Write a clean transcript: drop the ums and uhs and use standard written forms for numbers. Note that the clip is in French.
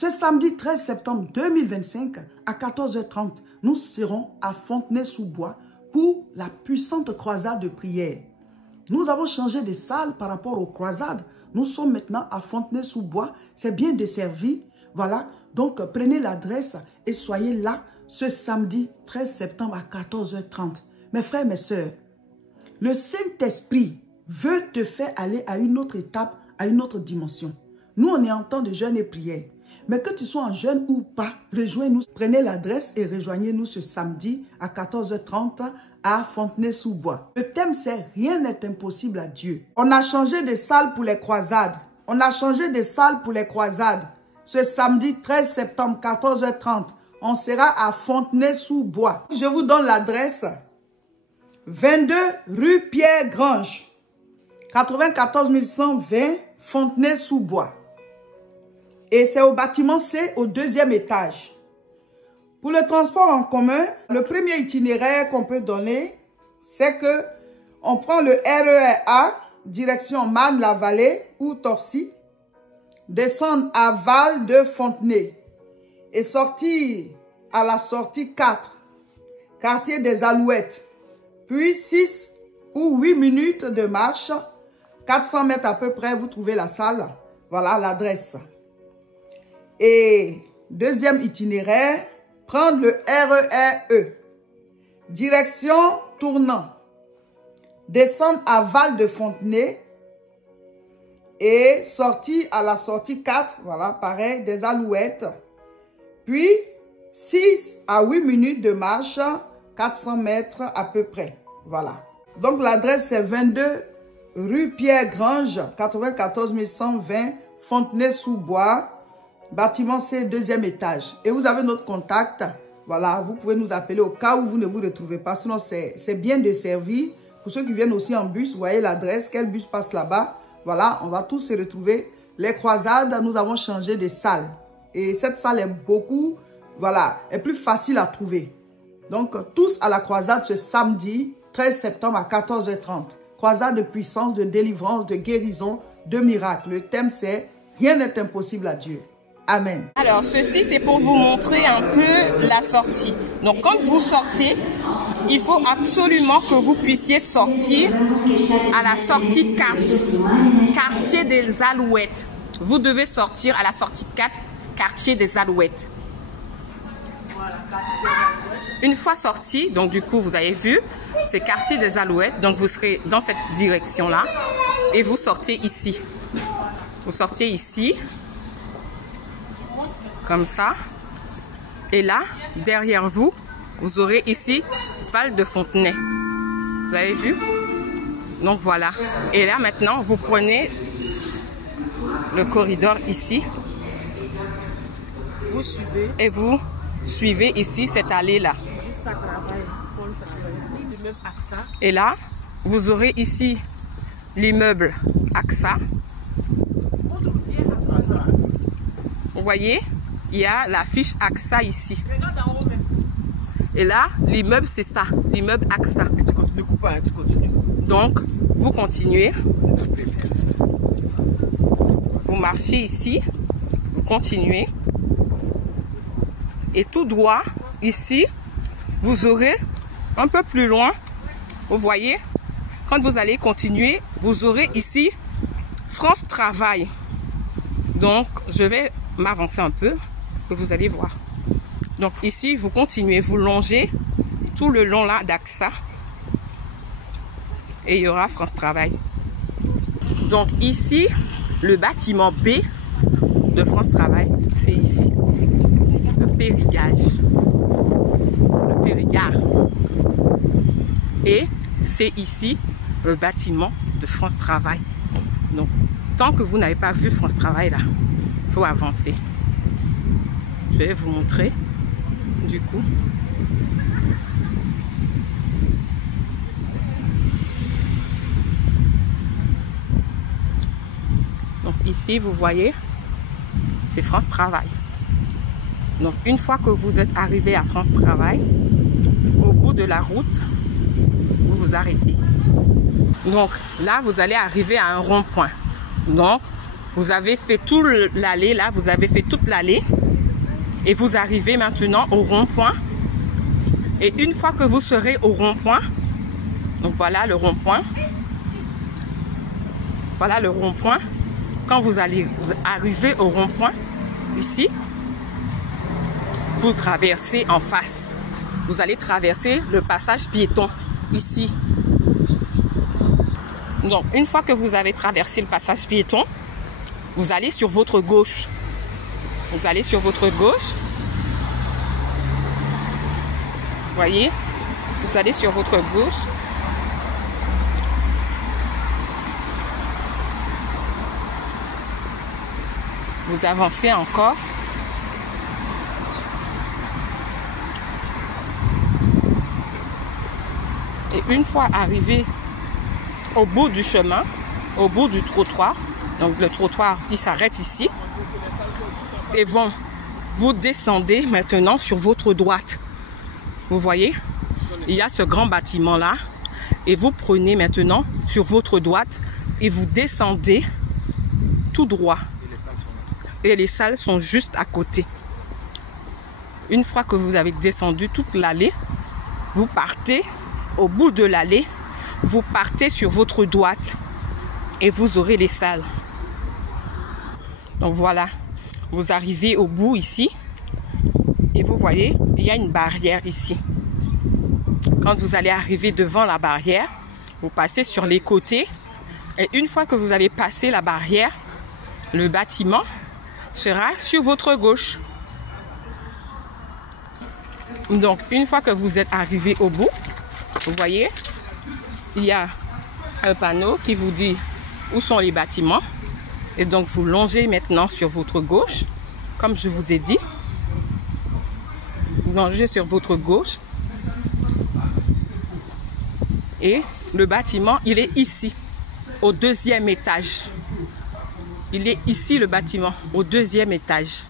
Ce samedi 13 septembre 2025 à 14h30, nous serons à Fontenay-sous-Bois pour la puissante croisade de prière. Nous avons changé de salle par rapport aux croisades. Nous sommes maintenant à Fontenay-sous-Bois. C'est bien desservi. Voilà. Donc, prenez l'adresse et soyez là ce samedi 13 septembre à 14h30. Mes frères, mes sœurs, le Saint-Esprit veut te faire aller à une autre étape, à une autre dimension. Nous, on est en temps de jeûne et prière. Mais que tu sois en jeûne ou pas, rejoignez-nous. Prenez l'adresse et rejoignez-nous ce samedi à 14h30 à Fontenay-sous-Bois. Le thème, c'est « Rien n'est impossible à Dieu ». On a changé de salle pour les croisades. On a changé de salle pour les croisades. Ce samedi 13 septembre, 14h30, on sera à Fontenay-sous-Bois. Je vous donne l'adresse. 22 rue Pierre-Grange, 94 120 Fontenay-sous-Bois. Et c'est au bâtiment C, au 2e étage. Pour le transport en commun, le premier itinéraire qu'on peut donner, c'est que on prend le RER A, direction Marne-la-Vallée ou Torcy, descendre à Val de Fontenay et sortir à la sortie 4, quartier des Alouettes. Puis 6 ou 8 minutes de marche, 400 mètres à peu près, vous trouvez la salle. Voilà l'adresse. Et deuxième itinéraire, prendre le RER E, direction Tournant, descendre à Val de Fontenay et sortir à la sortie 4, voilà, pareil, des Alouettes. Puis 6 à 8 minutes de marche, 400 mètres à peu près. Voilà. Donc l'adresse c'est 22 rue Pierre-Grange, 94 120 Fontenay-sous-Bois. Bâtiment C, 2e étage. Et vous avez notre contact. Voilà, vous pouvez nous appeler au cas où vous ne vous retrouvez pas. Sinon, c'est bien desservi. Pour ceux qui viennent aussi en bus, vous voyez l'adresse. Quel bus passe là-bas? Voilà, on va tous se retrouver. Les croisades, nous avons changé de salle. Et cette salle est beaucoup, voilà, est plus facile à trouver. Donc, tous à la croisade ce samedi 13 septembre à 14h30. Croisade de puissance, de délivrance, de guérison, de miracle. Le thème c'est « Rien n'est impossible à Dieu ». Amen. Alors, ceci, c'est pour vous montrer un peu la sortie. Donc, quand vous sortez, il faut absolument que vous puissiez sortir à la sortie 4, quartier des Alouettes. Vous devez sortir à la sortie 4, quartier des Alouettes. Une fois sorti, donc du coup, vous avez vu, c'est quartier des Alouettes. Donc, vous serez dans cette direction-là et vous sortez ici. Vous sortez ici. Comme ça. Et là, derrière vous, vous aurez ici Val de Fontenay. Vous avez vu? Donc voilà. Et là maintenant, vous prenez le corridor ici. Vous suivez. Et vous suivez ici cette allée-là. Et là, vous aurez ici l'immeuble AXA. Vous voyez? Il y a la fiche AXA ici. Et là, l'immeuble, c'est ça. L'immeuble AXA. Mais tu continues, couper, hein, tu continues. Donc, vous continuez. Vous marchez ici. Vous continuez. Et tout droit, ici, vous aurez un peu plus loin. Vous voyez, quand vous allez continuer, vous aurez ici France Travail. Donc, je vais m'avancer un peu. Que vous allez voir. Donc ici, vous continuez, vous longez tout le long là d'AXA et il y aura France Travail. Donc ici, le bâtiment B de France Travail, c'est ici, le Périgage, le Périgard. Et c'est ici le bâtiment de France Travail. Donc tant que vous n'avez pas vu France Travail là, il faut avancer. Je vais vous montrer du coup. Donc ici, vous voyez, c'est France Travail. Donc une fois que vous êtes arrivé à France Travail, au bout de la route, vous vous arrêtez. Donc là, vous allez arriver à un rond-point. Donc Vous avez fait tout l'allée là, vous avez fait toute l'allée. Et vous arrivez maintenant au rond-point. Et une fois que vous serez au rond-point, donc voilà le rond-point. Voilà le rond-point. Quand vous allez arriver au rond-point, ici, vous traversez en face. Vous allez traverser le passage piéton, ici. Donc, une fois que vous avez traversé le passage piéton, vous allez sur votre gauche. Vous allez sur votre gauche. Voyez, vous allez sur votre gauche. Vous avancez encore. Et une fois arrivé au bout du chemin, au bout du trottoir, donc le trottoir, il s'arrête ici. Et vous descendez maintenant sur votre droite. Vous voyez, il y a ce grand bâtiment là. Et vous prenez maintenant sur votre droite et vous descendez tout droit. Et les salles sont juste à côté. Une fois que vous avez descendu toute l'allée, vous partez au bout de l'allée. Vous partez sur votre droite et vous aurez les salles. Donc voilà, vous arrivez au bout ici et vous voyez, il y a une barrière ici. Quand vous allez arriver devant la barrière, vous passez sur les côtés et une fois que vous avez passé la barrière, le bâtiment sera sur votre gauche. Donc une fois que vous êtes arrivé au bout, vous voyez, il y a un panneau qui vous dit où sont les bâtiments. Et donc, vous longez maintenant sur votre gauche, comme je vous ai dit. Vous longez sur votre gauche. Et le bâtiment, il est ici, au 2e étage. Il est ici, le bâtiment, au 2e étage.